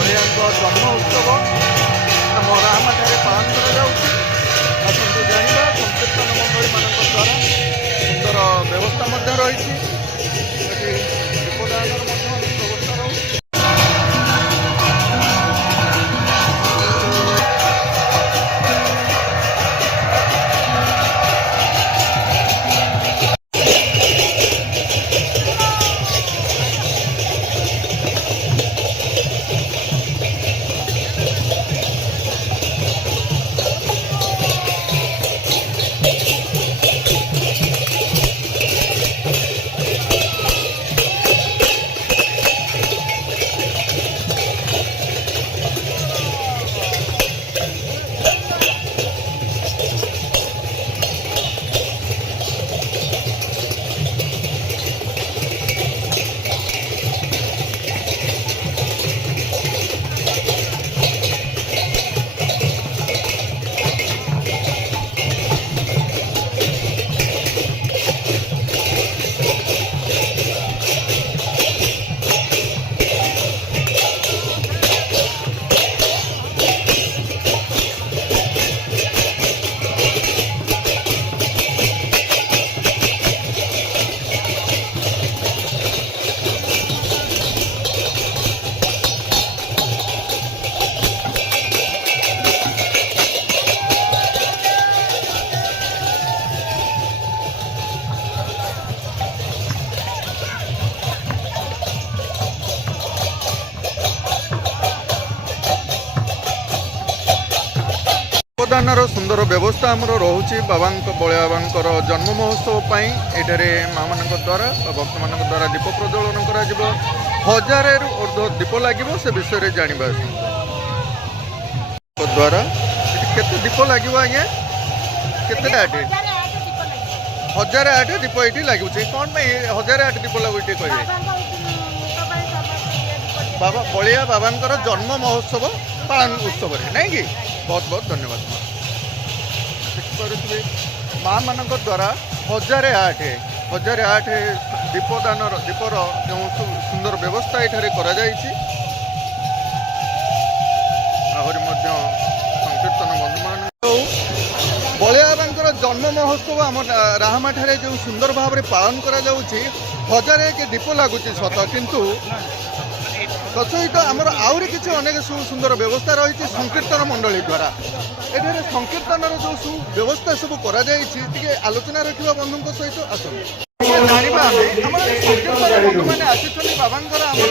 ବଳିଆଙ୍କ ଜନ୍ମ ଉତ୍ସବ ଆମ ରାହାମାଠାରେ ପାଳନ କରାଯାଉଛି। ଆସନ୍ତୁ ଜାଣିବା ସଂକୀର୍ତ୍ତନ ମଣ୍ଡଳୀମାନଙ୍କ ଦ୍ୱାରା ସୁନ୍ଦର ବ୍ୟବସ୍ଥା ମଧ୍ୟ ରହିଛି। ଏଠି ଦୀପଦାନର ମଧ୍ୟ ବ୍ୟବସ୍ଥା ରହୁଛି। ଦୀପଦାନର ସୁନ୍ଦର ବ୍ୟବସ୍ଥା ଆମର ରହୁଛି। ବଳିଆ ବାବାଙ୍କର ଜନ୍ମ ମହୋତ୍ସବ ପାଇଁ ଏଠାରେ ମା'ମାନଙ୍କ ଦ୍ୱାରା ବା ଭକ୍ତମାନଙ୍କ ଦ୍ୱାରା ଦୀପ ପ୍ରଜ୍ୱଳନ କରାଯିବ। 1000ରୁ ଉର୍ଦ୍ଧ୍ୱ ଦୀପ ଲାଗିବ, ସେ ବିଷୟରେ ଜାଣିବା ଦ୍ୱାରା କେତେ ଦୀପ ଲାଗିବ ଆଜ୍ଞା? କେତେଟା? 1008 ଦୀପ ଏଇଠି ଲାଗୁଛି। କ'ଣ ପାଇଁ 1008 ଦୀପ ଲାଗୁଛି ଟିକେ କହିବେ? ବାବା ବଳିଆ ବାବାଙ୍କର ଜନ୍ମ ମହୋତ୍ସବ ପାଳନ ଉତ୍ସବରେ, ନାଇଁ କି? ବହୁତ ବହୁତ ଧନ୍ୟବାଦ। ଦେଖିପାରୁଥିବେ ମା'ମାନଙ୍କ ଦ୍ୱାରା 1008 ଦୀପର ଯେଉଁ ସୁନ୍ଦର ବ୍ୟବସ୍ଥା ଏଠାରେ କରାଯାଇଛି। ଆହୁରି ମଧ୍ୟ ସଂକୀର୍ତ୍ତନ ବନ୍ଧୁମାନ ବଳିଆ ବାବାଙ୍କର ଜନ୍ମ ମହୋତ୍ସବ ଆମ ରାହାମାଠାରେ ଯେଉଁ ସୁନ୍ଦର ଭାବରେ ପାଳନ କରାଯାଉଛି। 1001 ଦୀପ ଲାଗୁଛି ସତ, କିନ୍ତୁ ତତ୍ସହିତ ଆମର ଆହୁରି କିଛି ଅନେକ ସୁନ୍ଦର ବ୍ୟବସ୍ଥା ରହିଛି ସଂକୀର୍ତ୍ତନ ମଣ୍ଡଳୀ ଦ୍ୱାରା। ଏଠାରେ ସଂକୀର୍ତ୍ତନର ଯେଉଁ ବ୍ୟବସ୍ଥା ସବୁ କରାଯାଇଛି, ଟିକେ ଆଲୋଚନା ରଖିବା ବନ୍ଧୁଙ୍କ ସହିତ। ଆସନ୍ତୁ ଜାଣିବା ଆମେ ଆମର ସଂକୀର୍ତ୍ତନ ବନ୍ଧୁମାନେ ଆସିଛନ୍ତି ବାବାଙ୍କର ଆମର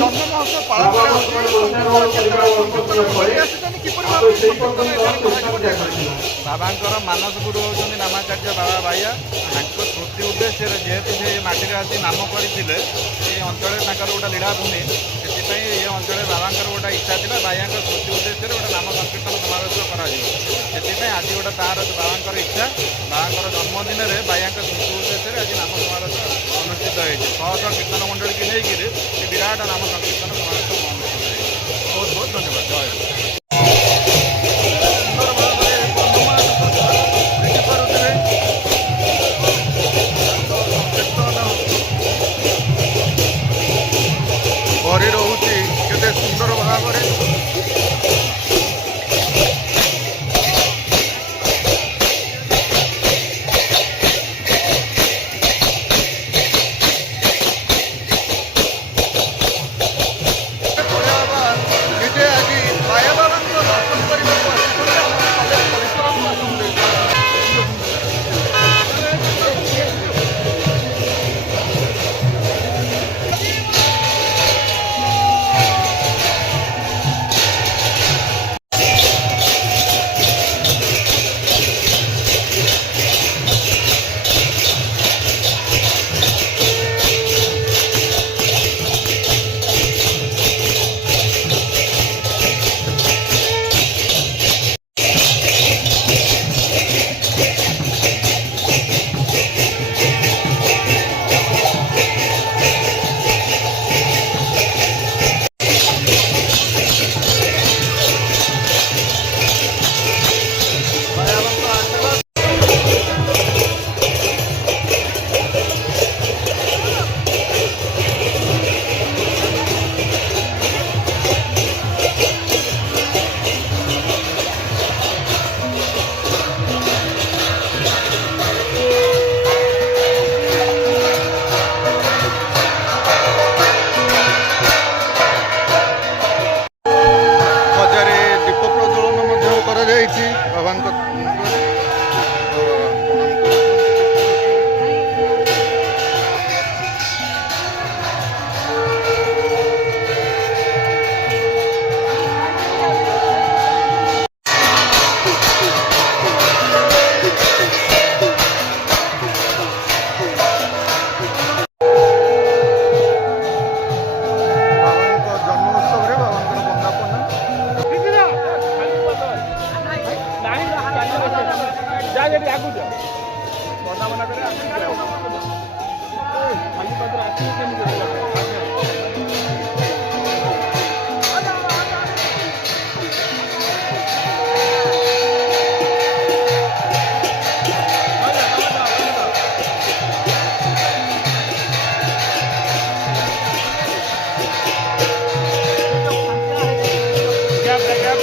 ଜନ୍ମ ମହୋତ୍ସବ ପାଳନ କରାଯାଉଛି। କିପରି ବାବାଙ୍କର ମାନସ ଗୁରୁ ହେଉଛନ୍ତି ନାମାଚାର୍ଯ୍ୟ ବାବା ବାଇଆ। ତାଙ୍କ ସ୍ମୃତି ଉଦ୍ଦେଶ୍ୟରେ ଯେହେତୁ ସେ ମାଟିରେ ଆସି ନାମ କରିଥିଲେ, ଏ ଅଞ୍ଚଳରେ ତାଙ୍କର ଗୋଟେ ଲୀଳାଭୂମି, ସେଥିପାଇଁ ଏ ଅଞ୍ଚଳରେ ବାବାଙ୍କର ଗୋଟେ ଇଚ୍ଛା ଥିଲା ବାଇଆଙ୍କ ସ୍ମୃତି ଉଦ୍ଦେଶ୍ୟରେ ଗୋଟେ ନାମ ସଂକୀର୍ତ୍ତନ ସମାବେଶ କରାଯିବ। ସେଥିପାଇଁ ଆଜି ଗୋଟେ ତାର ବାବାଙ୍କର ଇଚ୍ଛା, ବାବାଙ୍କର ଜନ୍ମଦିନରେ ବାଇଆଙ୍କ ସ୍ମୃତି ଉଦ୍ଦେଶ୍ୟରେ ଆଜି ନାମ ସମାବେଶ ଅନୁଷ୍ଠିତ ହୋଇଛି। 100 କୀର୍ତ୍ତନ ମଣ୍ଡଳୀକି ନେଇକିରି ସେ ବିରାଟ ନାମ ସଂକୀର୍ତ୍ତନ ସମାବେଶ ଅନୁଷ୍ଠିତ ହୋଇଛି। ବହୁତ ବହୁତ ଧନ୍ୟବାଦ। ଜୟ ଭରି ରହୁଛି କେତେ ସୁନ୍ଦର ଭାବରେ।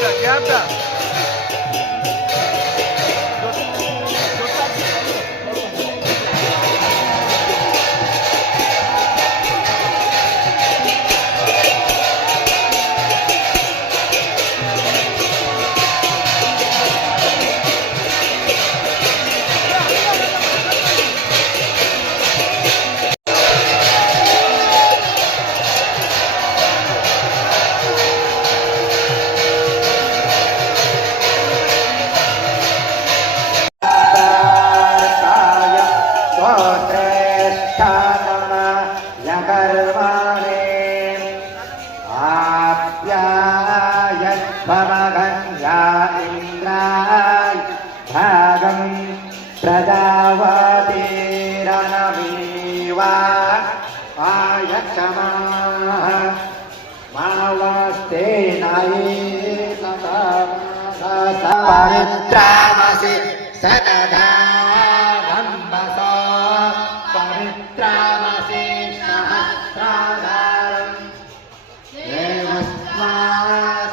ଗ୍ୟାପ୍ଟା प्रजावतीरणमीवा आयक्षमाः मावस्ते पवित्रामसि सतधारम्भसा पवित्रामसि सहस्राधारम् देवस्मा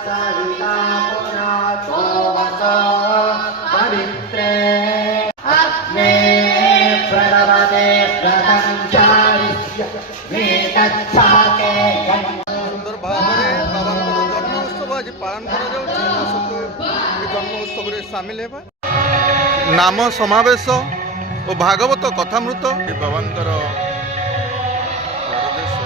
सविता पुनातो वसो पवित्रे अग्ने प्रणवते प्रतञ्चारिस्य वेदच्छाके ସୁନ୍ଦର ଭାବରେ ବାବାଙ୍କର ଜନ୍ମ ଉତ୍ସବ ଆଜି ପାଳନ କରାଯାଉଛି। ଆସନ୍ତୁ ଏ ଜନ୍ମ ଉତ୍ସବରେ ସାମିଲ ହେବା। ନାମ ସମାବେଶ ଓ ଭାଗବତ କଥାମୃତ ବାବାଙ୍କର ପରଦେଶ।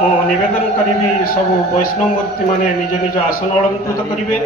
ମୁଁ ନିବେଦନ କରିବି ସବୁ ବୈଷ୍ଣବ ମୂର୍ତ୍ତି ମାନେ ନିଜ ନିଜ ଆସନ ଅଳଙ୍କୃତ କରିବେ।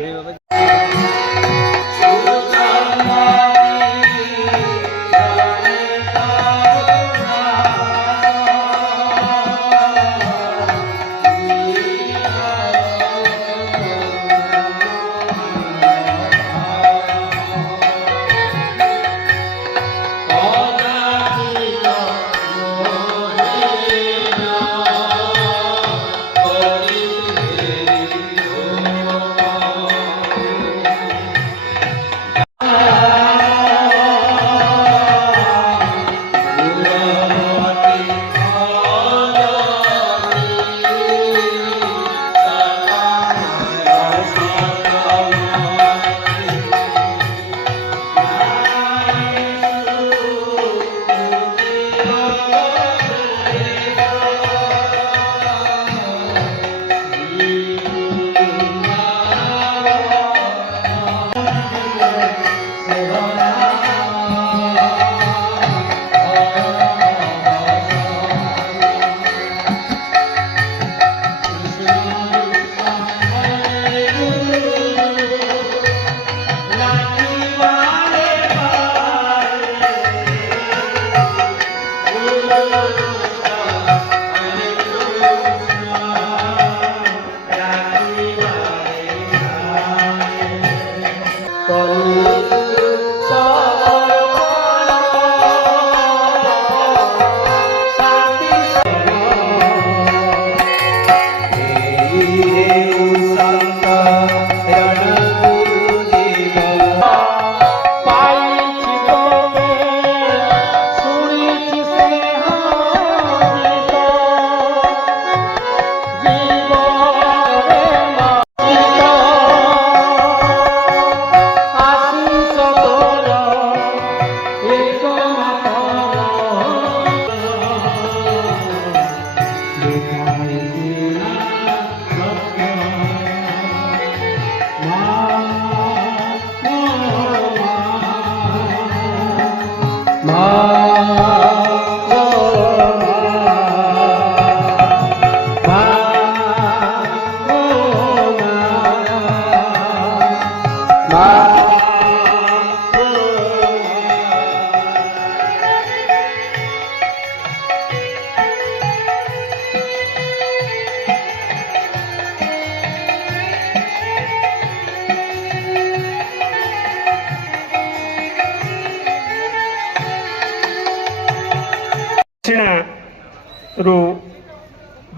ରୁ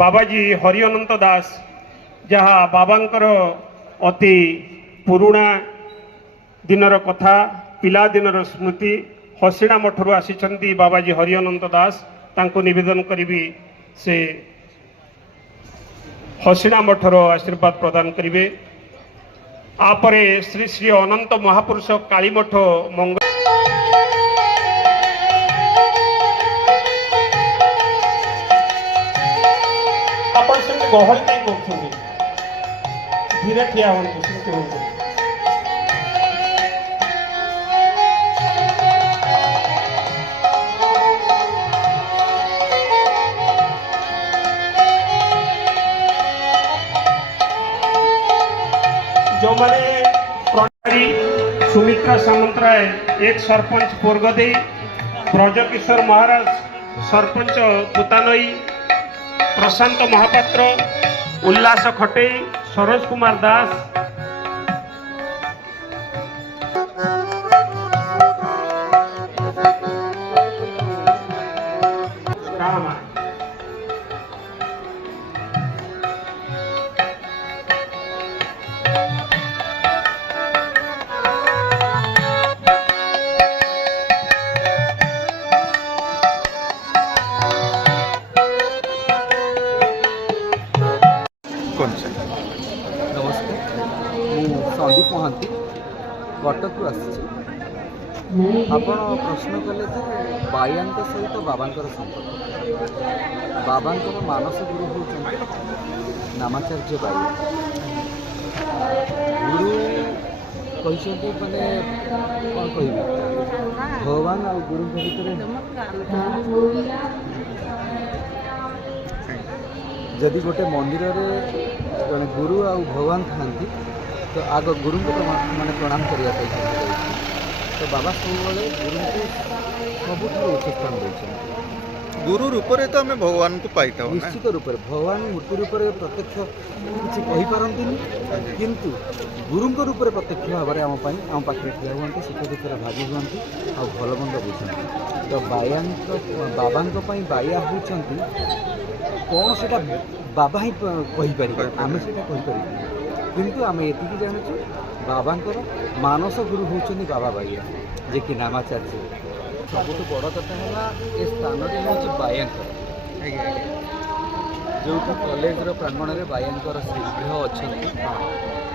ବାବାଜୀ ହରି ଅନନ୍ତ ଦାସ ଯାହା ବାବାଙ୍କର ଅତି ପୁରୁଣା ଦିନର କଥା ପିଲାଦିନର ସ୍ମୃତି ହସିଣା ମଠରୁ ଆସିଛନ୍ତି ବାବାଜୀ ହରି ଅନନ୍ତ ଦାସ ତାଙ୍କୁ ନିବେଦନ କରିବି ସେ हसीना मठर आशीर्वाद प्रदान करेंगे। आपरे श्री श्री अनंत महापुरुष काली मठ मंगल आपण से गहल कहीं कर धीरे ठिया हूँ। जो मैंने प्रणाली सुमित्रा सामंतराय एक सरपंच पोरगदे, ब्रजकिशोर महाराज सरपंच पुतानई, प्रशांत महापात्र, उल्लास खटे, सरोज कुमार दास, कौन से नमस्कार मु संदीप महांती कटकू आसी आपण प्रश्न कले जे बाया सहित बाबांकर संपर्क बाबांकर मानस गुरु होती नामाचार्य बाया गुरु कहते मैंने कौन कह भगवान आ गुरु भर जदि गोटे मंदिर जड़े गुरु आ भगवान था तो आग गुरु को माने प्रणाम करने तो बाबा सब गुरु को सबुठ उच्च स्थान देते। गुरु रूप में तो आम भगवान को पाई था निश्चित रूप से भगवान मूर्ति रूप में प्रत्यक्ष किसी कहींपारती किंतु गुरु रूप में प्रत्यक्ष भाव में आम पाखे ठिया हुआ सुख दुखर भागी हुआ आ भल मंद बुझे तो बाबा बाया होती कौन से बाबा ही कहीपर आम से किंतु आम ये जानूँ बाबांकर मानस गुरु होती बाबा बाया जे कि नामाचार्य सबुठ बड़ कथा है ए स्थान हूँ बायांकर जो कॉलेज प्रांगण में बायांकर श्रीगृह अच्छा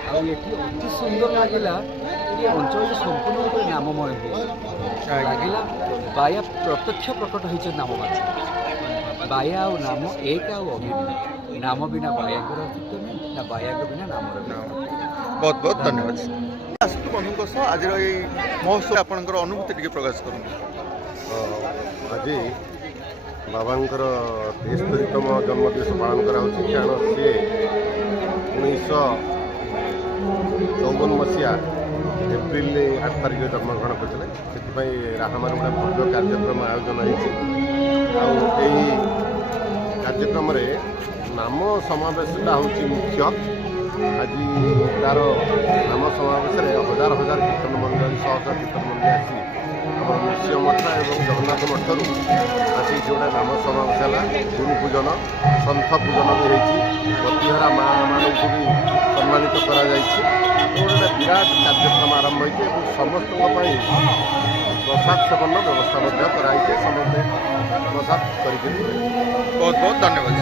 आठी अति सुंदर लगे ये अंचल संपूर्ण रूप से नाममय हो लगे बाया प्रत्यक्ष प्रकट होती नामवाची बाया और नाम एक अभिन्न नाम बिना बायांकर अस्तित्व नहीं ना बाया बिना नाम। बहुत बहुत धन्यवाद आसतु बंधु आज महोत्सव आपंकर अनुभूति टी प्रकाश करूँ। आज बाबांकर 73तम जन्मदिवस पालन कारण सी 1954 मसीहा एप्रिल 8 तारिख जन्मग्रहण करते से राहामार गोटे भव्य कार्यक्रम आयोजन होती कार्यक्रम नाम समावेशटा हूँ मुख्य। आज तार नाम समावेश हजार हजार कीर्तन मंडली शह शह कीर्तन मंडली आसी आम नृसिंह मठ और जगन्नाथ मठर आसी जो नाम समावेश है गुरु पूजन सन्थ पूजन भी होती पतिहरा माँ मानक भी सम्मानित करा गोटे विराट कार्यक्रम आरंभ होती समस्त प्रसाद सेवन व्यवस्था कराई समस्ते प्रसाद कर। बहुत बहुत धन्यवाद।